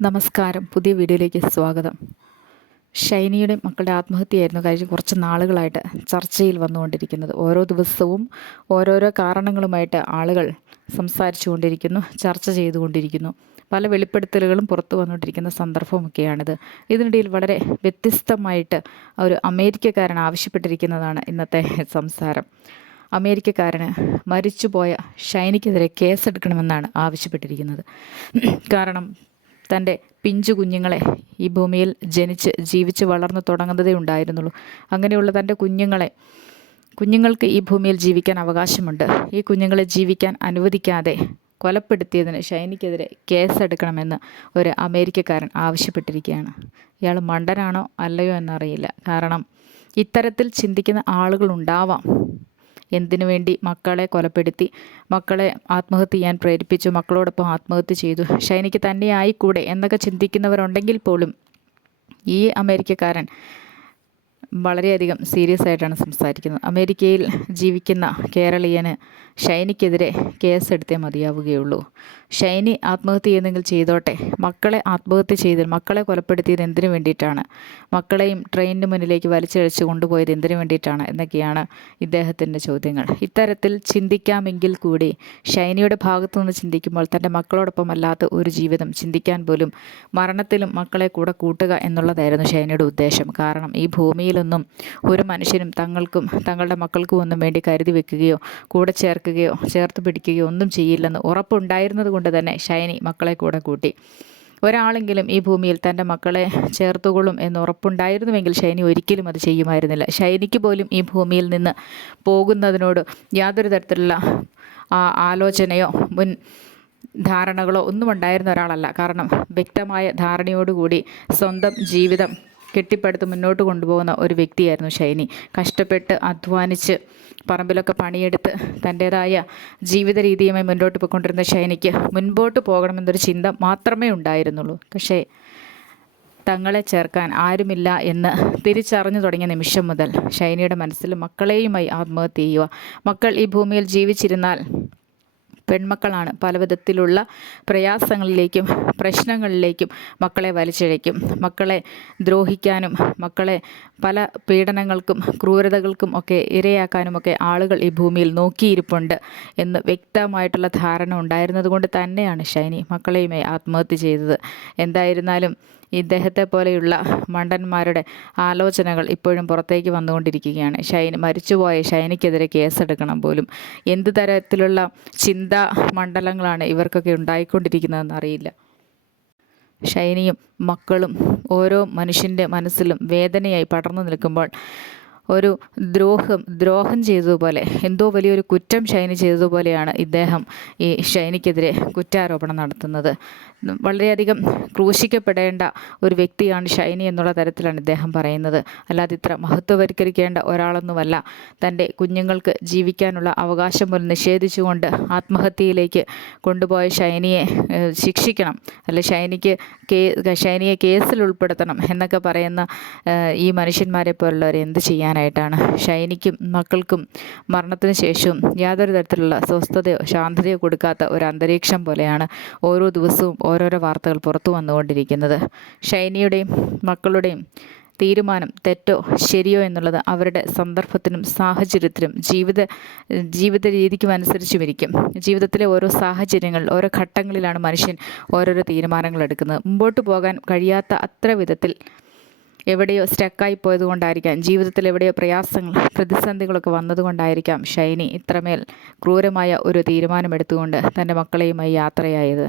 നമസ്കാരം. പുതിയ വീഡിയോയിലേക്ക് സ്വാഗതം. ഷൈനിയുടെ മക്കളുടെ ആത്മഹത്യയായിരുന്നു കഴിഞ്ഞ കുറച്ച് നാളുകളായിട്ട് ചർച്ചയിൽ വന്നുകൊണ്ടിരിക്കുന്നത്. ഓരോ ദിവസവും ഓരോരോ കാരണങ്ങളുമായിട്ട് ആളുകൾ സംസാരിച്ചു കൊണ്ടിരിക്കുന്നു ചർച്ച ചെയ്തുകൊണ്ടിരിക്കുന്നു. പല വെളിപ്പെടുത്തലുകളും പുറത്തു വന്നുകൊണ്ടിരിക്കുന്ന സന്ദർഭമൊക്കെയാണിത്. ഇതിനിടയിൽ വളരെ വ്യത്യസ്തമായിട്ട് ഒരു അമേരിക്കക്കാരൻ ആവശ്യപ്പെട്ടിരിക്കുന്നതാണ് ഇന്നത്തെ സംസാരം. അമേരിക്കക്കാരന് മരിച്ചുപോയ ഷൈനിക്കെതിരെ കേസെടുക്കണമെന്നാണ് ആവശ്യപ്പെട്ടിരിക്കുന്നത്. കാരണം തന്റെ പിഞ്ചു കുഞ്ഞുങ്ങളെ ഈ ഭൂമിയിൽ ജനിച്ച് ജീവിച്ച് വളർന്നു തുടങ്ങുന്നതേ ഉണ്ടായിരുന്നുള്ളൂ. അങ്ങനെയുള്ള തന്റെ കുഞ്ഞുങ്ങളെ കുഞ്ഞുങ്ങൾക്ക് ഈ ഭൂമിയിൽ ജീവിക്കാൻ അവകാശമുണ്ട്. ഈ കുഞ്ഞുങ്ങളെ ജീവിക്കാൻ അനുവദിക്കാതെ കൊലപ്പെടുത്തിയതിന് ഷൈനിക്കെതിരെ കേസെടുക്കണമെന്ന് ഒരു അമേരിക്കക്കാരൻ ആവശ്യപ്പെട്ടിരിക്കുകയാണ്. ഇയാൾ മണ്ടനാണോ അല്ലയോ എന്നറിയില്ല. കാരണം ഇത്തരത്തിൽ ചിന്തിക്കുന്ന ആളുകളുണ്ടാവാം എന്തിനു വേണ്ടി മക്കളെ കൊലപ്പെടുത്തി? മക്കളെ ആത്മഹത്യ ചെയ്യാൻ പ്രേരിപ്പിച്ചു. മക്കളോടൊപ്പം ആത്മഹത്യ ചെയ്തു. ഷൈനിക്ക് തന്നെ ആയിക്കൂടെ എന്നൊക്കെ ചിന്തിക്കുന്നവരുണ്ടെങ്കിൽ പോലും ഈ അമേരിക്കക്കാരൻ വളരെയധികം സീരിയസ് ആയിട്ടാണ് സംസാരിക്കുന്നത്. അമേരിക്കയിൽ ജീവിക്കുന്ന കേരളീയന് ഷൈനിക്കെതിരെ കേസെടുത്തേ മതിയാവുകയുള്ളൂ. ഷൈനി ആത്മഹത്യ ചെയ്യുന്നെങ്കിൽ ചെയ്തോട്ടെ? മക്കളെ ആത്മഹത്യ ചെയ്ത് മക്കളെ കൊലപ്പെടുത്തിയത് എന്തിനു വേണ്ടിയിട്ടാണ്? മക്കളെയും ട്രെയിനിന് മുന്നിലേക്ക് വലിച്ചഴിച്ച് കൊണ്ടുപോയത് എന്തിനു വേണ്ടിയിട്ടാണ് എന്നൊക്കെയാണ് ഇദ്ദേഹത്തിന്റെ ചോദ്യങ്ങൾ. ഇത്തരത്തിൽ ചിന്തിക്കാമെങ്കിൽ കൂടി ഷൈനിയുടെ ഭാഗത്തു നിന്ന് ചിന്തിക്കുമ്പോൾ തന്റെ മക്കളോടൊപ്പം അല്ലാത്ത ഒരു ജീവിതം ചിന്തിക്കാൻ പോലും മരണത്തിലും മക്കളെ കൂടെ കൂട്ടുക എന്നുള്ളതായിരുന്നു ഷൈനിയുടെ ഉദ്ദേശം. കാരണം ഈ ഭൂമിയിലൊന്നും ഒരു മനുഷ്യനും തങ്ങൾക്കും തങ്ങളുടെ മക്കൾക്കും ഒന്നും വേണ്ടി കരുതി വെക്കുകയോ കൂടെ ചേർക്കുകയോ ചേർത്ത് പിടിക്കുകയോ ഒന്നും ചെയ്യില്ലെന്ന് ഉറപ്പുണ്ടായിരുന്നത് കൊണ്ട് തന്നെ ഷൈനി മക്കളെ കൂടെ കൂട്ടി. ഒരാളെങ്കിലും ഈ ഭൂമിയിൽ തന്റെ മക്കളെ ചേർത്തുകൊള്ളും എന്ന് ഉറപ്പുണ്ടായിരുന്നുവെങ്കിൽ ഷൈനി ഒരിക്കലും അത് ചെയ്യുമായിരുന്നില്ല. ഷൈനിക്ക് പോലും ഈ ഭൂമിയിൽ നിന്ന് പോകുന്നതിനോട് യാതൊരു തരത്തിലുള്ള ആലോചനയോ മുൻ ധാരണകളോ ഒന്നും ഉണ്ടായിരുന്ന ഒരാളല്ല. കാരണം വ്യക്തമായ ധാരണയോടുകൂടി സ്വന്തം ജീവിതം കെട്ടിപ്പടുത്ത് മുന്നോട്ട് കൊണ്ടുപോകുന്ന ഒരു വ്യക്തിയായിരുന്നു ഷൈനി. കഷ്ടപ്പെട്ട് അധ്വാനിച്ച് പറമ്പിലൊക്കെ പണിയെടുത്ത് തന്റേതായ ജീവിത രീതിയുമായി മുന്നോട്ട് പോയിക്കൊണ്ടിരുന്ന ഷൈനിക്ക് മുൻപോട്ട് പോകണമെന്നൊരു ചിന്ത മാത്രമേ ഉണ്ടായിരുന്നുള്ളൂ. പക്ഷേ തങ്ങളെ ചേർക്കാൻ ആരുമില്ല എന്ന് തിരിച്ചറിഞ്ഞു തുടങ്ങിയ നിമിഷം മുതൽ ഷൈനിയുടെ മനസ്സിൽ മക്കളെയുമായി ആത്മഹത്യ ചെയ്യുക മക്കൾ ഈ ഭൂമിയിൽ ജീവിച്ചിരുന്നാൽ പെൺമക്കളാണ്. പലവിധത്തിലുള്ള പ്രയാസങ്ങളിലേക്കും പ്രശ്നങ്ങളിലേക്കും മക്കളെ വലിച്ചിഴയ്ക്കും. മക്കളെ ദ്രോഹിക്കാനും മക്കളെ പല പീഡനങ്ങൾക്കും ക്രൂരതകൾക്കും ഒക്കെ ഇരയാക്കാനുമൊക്കെ ആളുകൾ ഈ ഭൂമിയിൽ നോക്കിയിരിപ്പുണ്ട് എന്ന് വ്യക്തമായിട്ടുള്ള ധാരണ ഉണ്ടായിരുന്നതുകൊണ്ട് തന്നെയാണ് ഷൈനി മക്കളെയുമായി ആത്മഹത്യ ചെയ്തത്. എന്തായിരുന്നാലും ഇദ്ദേഹത്തെ പോലെയുള്ള മണ്ടന്മാരുടെ ആലോചനകൾ ഇപ്പോഴും പുറത്തേക്ക് വന്നുകൊണ്ടിരിക്കുകയാണ്. ഷൈൻ മരിച്ചുപോയ ഷൈനിക്കെതിരെ കേസെടുക്കണം പോലും. എന്ത് തരത്തിലുള്ള ചിന്താ മണ്ഡലങ്ങളാണ് ഇവർക്കൊക്കെ ഉണ്ടായിക്കൊണ്ടിരിക്കുന്നതെന്ന് അറിയില്ല. ഷൈനിയും മക്കളും ഓരോ മനുഷ്യന്റെ മനസ്സിലും വേദനയായി പടർന്നു നിൽക്കുമ്പോൾ ഒരു ദ്രോഹം ദ്രോഹം ചെയ്തതുപോലെ എന്തോ വലിയൊരു കുറ്റം ഷൈനി ചെയ്തതുപോലെയാണ് ഇദ്ദേഹം ഈ ഷൈനിക്കെതിരെ കുറ്റാരോപണം നടത്തുന്നത്. വളരെയധികം ക്രൂശിക്കപ്പെടേണ്ട ഒരു വ്യക്തിയാണ് ഷൈനി എന്നുള്ള തരത്തിലാണ് ഇദ്ദേഹം പറയുന്നത്. അല്ലാതെ ഇത്ര മഹത്വവൽക്കരിക്കേണ്ട ഒരാളൊന്നുമല്ല. തന്റെ കുഞ്ഞുങ്ങൾക്ക് ജീവിക്കാനുള്ള അവകാശം പോലും നിഷേധിച്ചുകൊണ്ട് ആത്മഹത്യയിലേക്ക് കൊണ്ടുപോയ ഷൈനിയെ ശിക്ഷിക്കണം. അല്ലെ ഷൈനിക്ക് കേ ഷൈനിയെ കേസിൽ ഉൾപ്പെടുത്തണം എന്നൊക്കെ പറയുന്ന ഈ മനുഷ്യന്മാരെ പോലുള്ളവർ എന്ത് ചെയ്യാനായിട്ടാണ്? ഷൈനിക്കും മക്കൾക്കും മരണത്തിന് ശേഷവും യാതൊരു തരത്തിലുള്ള സ്വസ്ഥതയോ ശാന്തതയോ കൊടുക്കാത്ത ഒരു അന്തരീക്ഷം പോലെയാണ് ഓരോ ദിവസവും ഓരോരോ വാർത്തകൾ പുറത്തു വന്നുകൊണ്ടിരിക്കുന്നത്. ഷൈനിയുടെയും മക്കളുടെയും തീരുമാനം തെറ്റോ ശരിയോ എന്നുള്ളത് അവരുടെ സന്ദർഭത്തിനും സാഹചര്യത്തിനും ജീവിത ജീവിത രീതിക്കും അനുസരിച്ചും ഇരിക്കും ജീവിതത്തിലെ ഓരോ സാഹചര്യങ്ങൾ ഓരോ ഘട്ടങ്ങളിലാണ് മനുഷ്യൻ ഓരോരോ തീരുമാനങ്ങൾ എടുക്കുന്നത്. മുമ്പോട്ട് പോകാൻ കഴിയാത്ത അത്ര വിധത്തിൽ എവിടെയോ സ്റ്റക്കായി പോയതുകൊണ്ടായിരിക്കാം ജീവിതത്തിൽ എവിടെയോ പ്രയാസങ്ങൾ പ്രതിസന്ധികളൊക്കെ വന്നതുകൊണ്ടായിരിക്കാം ഷൈനി ഇത്രമേൽ ക്രൂരമായ ഒരു തീരുമാനമെടുത്തുകൊണ്ട് തന്റെ മക്കളെയുമായി യാത്രയായത്.